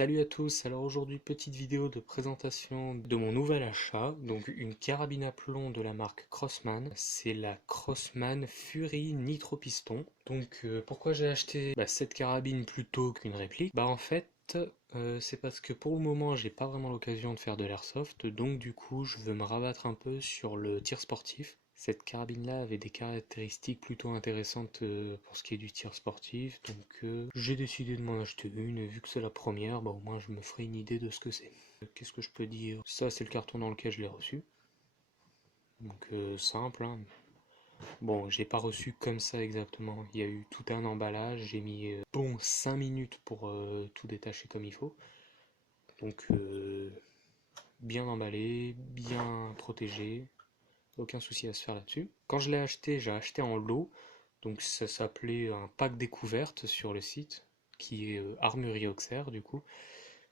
Salut à tous, alors aujourd'hui petite vidéo de présentation de mon nouvel achat, donc une carabine à plomb de la marque Crossman, c'est la Crossman Fury Nitro Piston. Donc pourquoi j'ai acheté cette carabine plutôt qu'une réplique? En fait c'est parce que pour le moment j'ai pas vraiment l'occasion de faire de l'airsoft, donc du coup je veux me rabattre un peu sur le tir sportif. Cette carabine-là avait des caractéristiques plutôt intéressantes pour ce qui est du tir sportif, donc j'ai décidé de m'en acheter une, et vu que c'est la première, au moins je me ferai une idée de ce que c'est. Qu'est-ce que je peux dire? Ça c'est le carton dans lequel je l'ai reçu, donc simple, hein. Bon, j'ai pas reçu comme ça exactement, il y a eu tout un emballage, j'ai mis 5 minutes pour tout détacher comme il faut, donc bien emballé, bien protégé, aucun souci à se faire là-dessus. Quand je l'ai acheté, j'ai acheté en lot, donc ça s'appelait un pack découverte sur le site, qui est Armurerie Auxerre du coup.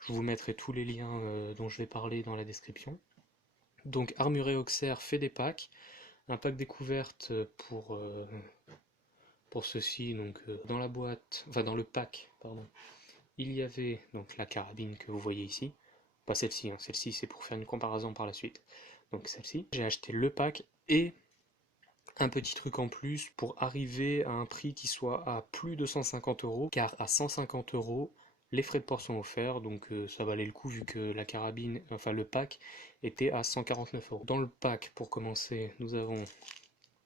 Je vous mettrai tous les liens dont je vais parler dans la description. Donc Armurerie Auxerre fait des packs, un pack découverte pour ceci, donc dans la boîte, enfin dans le pack, pardon, il y avait donc la carabine que vous voyez ici, pas celle-ci, hein, celle-ci c'est pour faire une comparaison par la suite. Donc celle-ci, j'ai acheté le pack et un petit truc en plus pour arriver à un prix qui soit à plus de 150 euros, car à 150 euros, les frais de port sont offerts, donc ça valait le coup vu que la carabine, enfin le pack, était à 149 euros. Dans le pack, pour commencer, nous avons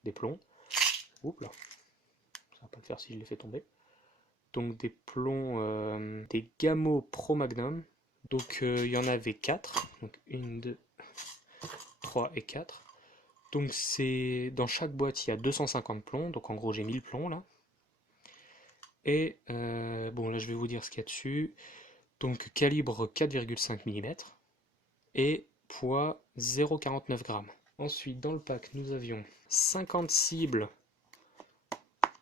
des plombs. Oups là, ça va pas le faire si je les fais tomber. Donc des plombs, des Gamo Pro Magnum. Donc il y en avait 4, donc 1, 2, 3 et 4. Donc c'est dans chaque boîte il y a 250 plombs, donc en gros j'ai 1000 plombs là. Et bon là je vais vous dire ce qu'il y a dessus. Donc calibre 4,5 mm et poids 0,49 g. Ensuite dans le pack nous avions 50 cibles,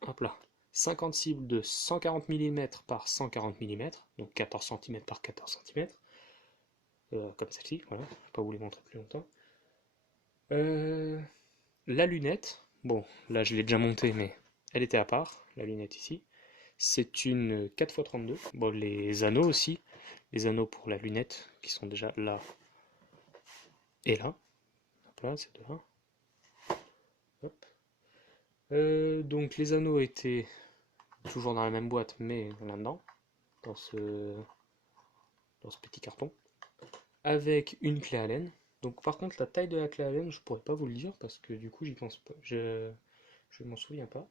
hop là, 50 cibles de 140 mm par 140 mm, donc 14 cm par 14 cm, comme celle-ci, voilà, je ne vais pas vous les montrer plus longtemps. La lunette, bon là je l'ai déjà montée mais elle était à part, la lunette ici. C'est une 4x32. Bon, les anneaux aussi, les anneaux pour la lunette qui sont déjà là et là. Hop là, c'est de là. Hop. Donc les anneaux étaient toujours dans la même boîte, mais là-dedans, dans ce petit carton, avec une clé Allen. Donc par contre, la taille de la clé Allen, je pourrais pas vous le dire parce que du coup, j'y pense pas. Je m'en souviens pas.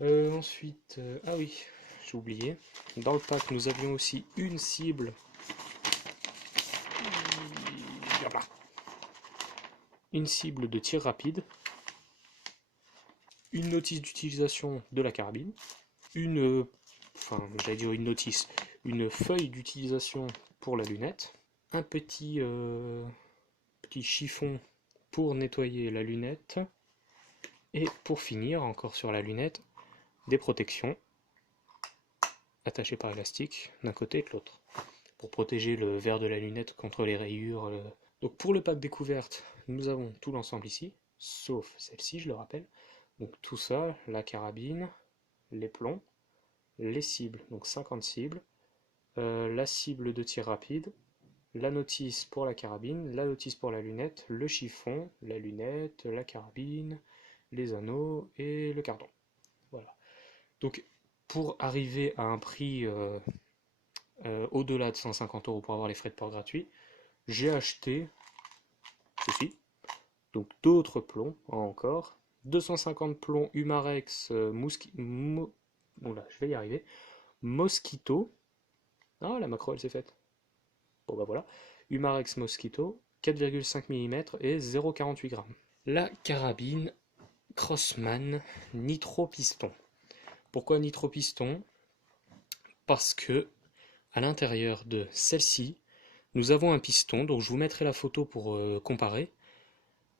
Ensuite, ah oui, j'ai oublié. Dans le pack, nous avions aussi une cible. Une cible de tir rapide, une notice d'utilisation de la carabine, j'allais dire une notice, une feuille d'utilisation pour la lunette, un petit chiffon pour nettoyer la lunette, et pour finir, encore sur la lunette, des protections attachées par élastique d'un côté et de l'autre, pour protéger le verre de la lunette contre les rayures. Donc pour le pack découverte, nous avons tout l'ensemble ici, sauf celle-ci, je le rappelle. Donc tout ça, la carabine, les plombs, les cibles, donc 50 cibles, la cible de tir rapide, la notice pour la carabine, la notice pour la lunette, le chiffon, la lunette, la carabine, les anneaux et le carton. Voilà. Donc pour arriver à un prix au-delà de 150 euros pour avoir les frais de port gratuits, j'ai acheté ceci, donc d'autres plombs encore, 250 plombs Humarex je vais y arriver, Mosquito. Ah, la macro elle s'est faite. Bon voilà, Humarex Mosquito, 4,5 mm et 0,48 g. La carabine Crossman Nitro Piston. Pourquoi Nitro Piston? Parce que à l'intérieur de celle-ci, nous avons un piston, donc je vous mettrai la photo pour comparer.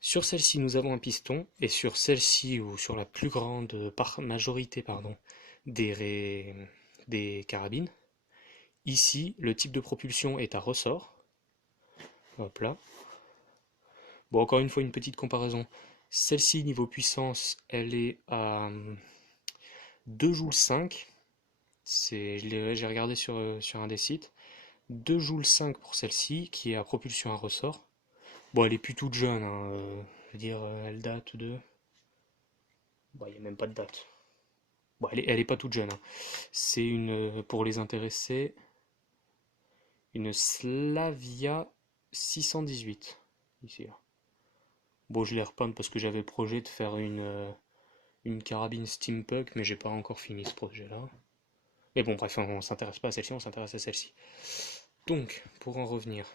Sur celle-ci, nous avons un piston, et sur celle-ci, ou sur la plus grande majorité des carabines, ici, le type de propulsion est à ressort. Hop là. Bon, encore une fois, une petite comparaison. Celle-ci, niveau puissance, elle est à 2 joules 5. J'ai regardé sur un des sites. 2 joules 5 pour celle-ci, qui est à propulsion à ressort. Bon, elle est plus toute jeune, hein, je veux dire, elle date de... Bon, il n'y a même pas de date. Bon, elle est pas toute jeune, hein. C'est pour les intéressés, une Slavia 618, ici, là. Bon, je l'ai repeinte parce que j'avais le projet de faire une carabine steampunk, mais j'ai pas encore fini ce projet-là. Mais bon, bref, on s'intéresse pas à celle-ci, on s'intéresse à celle-ci. Donc, pour en revenir,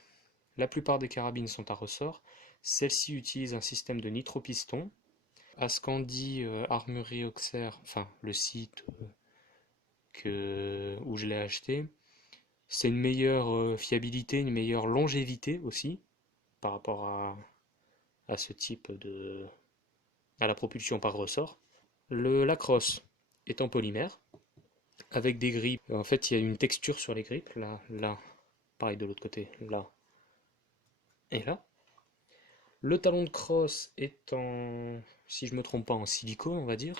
la plupart des carabines sont à ressort. Celle-ci utilise un système de nitropiston. Ascandi Armurerie Auxerre, enfin le site où je l'ai acheté, c'est une meilleure fiabilité, une meilleure longévité aussi par rapport à ce type à la propulsion par ressort. La crosse est en polymère avec des grippes. En fait, il y a une texture sur les grippes, là, là, pareil de l'autre côté, là et là. Le talon de crosse est en, si je me trompe pas, en silicone, on va dire.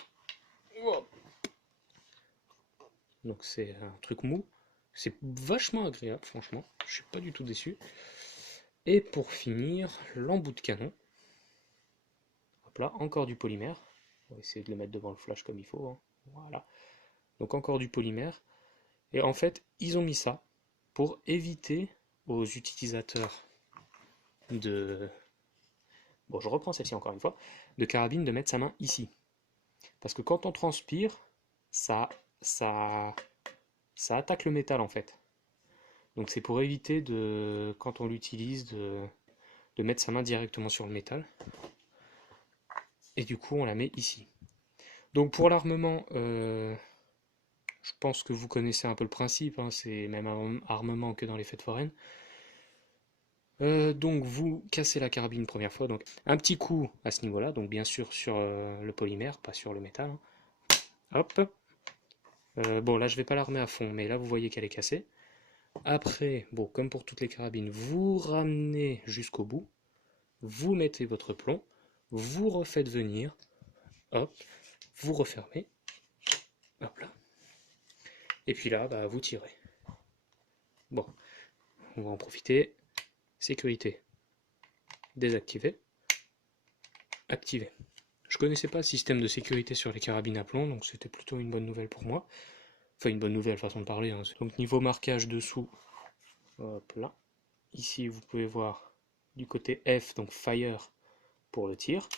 Donc c'est un truc mou. C'est vachement agréable, franchement. Je suis pas du tout déçu. Et pour finir, l'embout de canon. Hop là, encore du polymère. On va essayer de le mettre devant le flash comme il faut, hein. Voilà. Donc encore du polymère. Et en fait, ils ont mis ça pour éviter aux utilisateurs de... Bon, je reprends celle-ci encore une fois. De carabine de mettre sa main ici. Parce que quand on transpire, ça, ça, ça attaque le métal en fait. Donc c'est pour éviter quand on l'utilise de mettre sa main directement sur le métal. Et du coup on la met ici. Donc pour l'armement, je pense que vous connaissez un peu le principe, hein, c'est même un armement que dans les fêtes foraines. Donc vous cassez la carabine une première fois, donc un petit coup à ce niveau-là, donc bien sûr sur le polymère, pas sur le métal, hein. Hop. Bon là je vais pas l'armer à fond, mais là vous voyez qu'elle est cassée. Après, bon comme pour toutes les carabines, vous ramenez jusqu'au bout, vous mettez votre plomb, vous refaites venir, hop, vous refermez, hop là, et puis là, bah, vous tirez. Bon, on va en profiter. Sécurité, désactiver, activer. Je connaissais pas le système de sécurité sur les carabines à plomb, donc c'était plutôt une bonne nouvelle pour moi. Enfin, une bonne nouvelle façon de parler, hein. Donc niveau marquage dessous, hop là. Ici, vous pouvez voir du côté F, donc Fire pour le tir.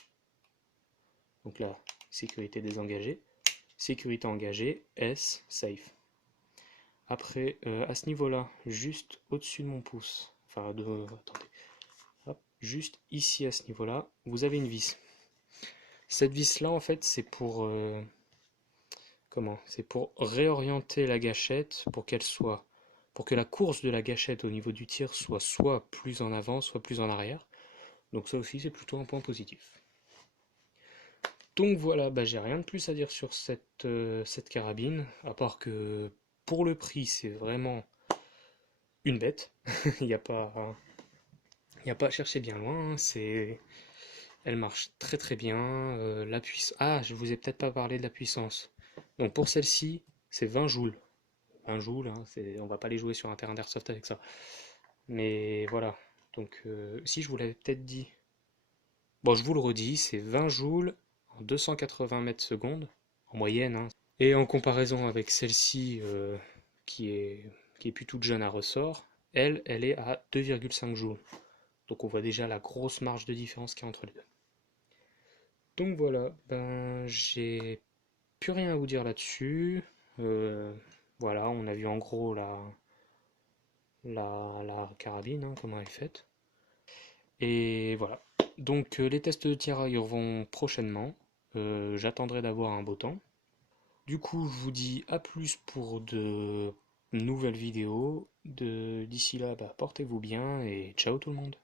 Donc là, sécurité désengagée. Sécurité engagée, S, Safe. Après, à ce niveau-là, juste au-dessus de mon pouce, enfin, attendez, hop, juste ici à ce niveau-là, vous avez une vis. Cette vis-là, en fait, c'est pour, comment? C'est pour réorienter la gâchette pour pour que la course de la gâchette au niveau du tir soit plus en avant, soit plus en arrière. Donc ça aussi, c'est plutôt un point positif. Donc voilà, bah, j'ai rien de plus à dire sur cette carabine, à part que pour le prix, c'est vraiment une bête. Il n'y a pas, il a pas à chercher bien loin, hein. Elle marche très très bien. La puissance. Ah, je vous ai peut-être pas parlé de la puissance. Donc pour celle-ci, c'est 20 joules. 20 joules, hein, on va pas les jouer sur un terrain d'airsoft avec ça. Mais voilà. Donc si je vous l'avais peut-être dit. Bon, je vous le redis, c'est 20 joules en 280 mètres secondes, en moyenne, hein. Et en comparaison avec celle-ci, qui est, qui est plus toute jeune à ressort, elle est à 2,5 joules. Donc on voit déjà la grosse marge de différence qu'il y a entre les deux. Donc voilà, ben j'ai plus rien à vous dire là-dessus. Euh, voilà, on a vu en gros la carabine, hein, comment elle est faite. Et voilà. Donc les tests de tirailleurs vont prochainement. J'attendrai d'avoir un beau temps. Du coup, je vous dis à plus pour de nouvelles vidéos. D'ici là, bah, portez-vous bien et ciao tout le monde.